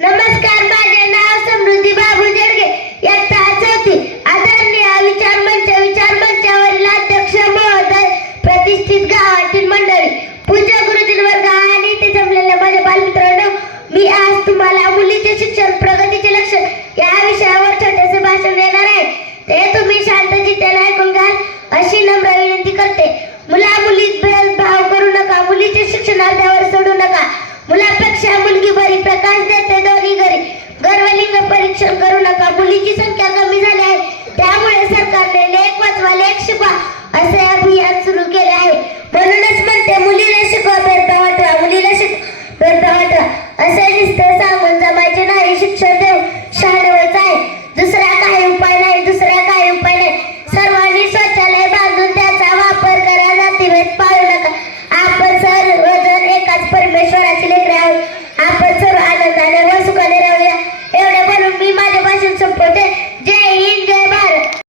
नमस्कार मुलापेक्षा मुलगी बरी प्रकाश देते दोन्ही घरी. गर्भलिंग परीक्षण करू नका. मुलीची संख्या कमी झाली आहे. त्यामुळे सरकारने लेख वाचवा लेख शिकवा असे अभियान सुरू केले आहे. म्हणूनच म्हणते मुलीला शिकवा भेदभाव वाटवा मुलीला शिकवा भेदभाव वाटवा. असे दिसते सांगून जमायचे नाही. शिक्षण